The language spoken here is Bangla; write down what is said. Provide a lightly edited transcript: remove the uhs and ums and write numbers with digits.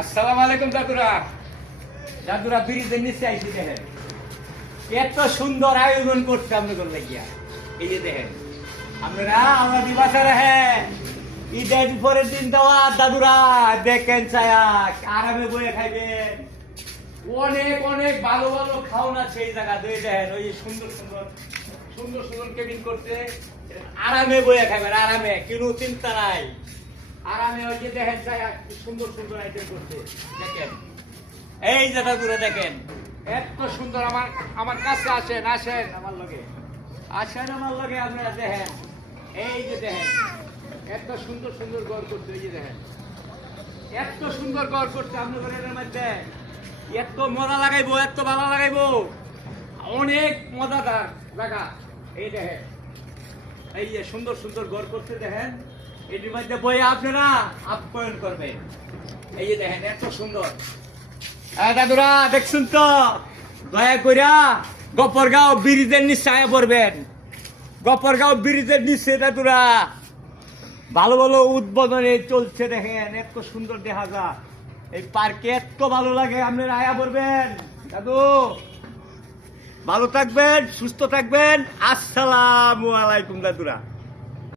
আসসালামু আলাইকুম দাদুরা। দাদুরা ব্রিজের নিচে আইসি দেখেন, এত সুন্দর আয়োজন করছে আপনাদের লাগিয়া। এই যে দেখেন আপনারা আমার দিবাসা রাখেন, ঈদের পরের দিন দেওয়া দাদুরা দেখেন ছায়া আরামে বয়ে খাইবেন। অনেক অনেক ভালো ভালো খাওয়ান আছে এই জায়গা দিয়ে দেখেন, ওই যে সুন্দর সুন্দর সুন্দর সুন্দর কেবিন করছে, আরামে বয়ে খাবেন, আরামে কোনো চিন্তা নাই। আরামে ওই যে দেখেন ছায়া সুন্দর সুন্দর আইটেম করছে দেখেন। এই যে দাদুরা দেখেন এত সুন্দর। আমার আমার কাছে আসেন, আসেন আমার লগে, আসেন আমার লগে। আপনারা দেখেন এই যে দেখেন এত সুন্দর সুন্দর ঘর করছে। এই যে দেখেন এত সুন্দর ঘর করছে আপনাদের এর মধ্যে, এত মজা লাগাইবো, এত ভালো লাগাইবো, অনেক মজাদার জায়গা। এই দেখেন এই যে সুন্দর সুন্দর ঘর করছে দেখেন, এটির মধ্যে বই আপনারা আপ্যায়ন করবেন। এই যে দেখেন এত সুন্দর। দাদুরা দেখছেন তো, দয়া কইরা গফরগাঁও ব্রিজের নিচে আয়া পড়বেন। গফরগাঁও ব্রিজের নিচে দাদুরা ভালো ভালো উদ্বোধনে চলছে দেখেন, এত সুন্দর দেখা যায়। এই পার্কে এত ভালো লাগে, আপনারা আয়া পড়বেন। দাদু ভালো থাকবেন, সুস্থ থাকবেন। আসসালামু আলাইকুম দাদুরা।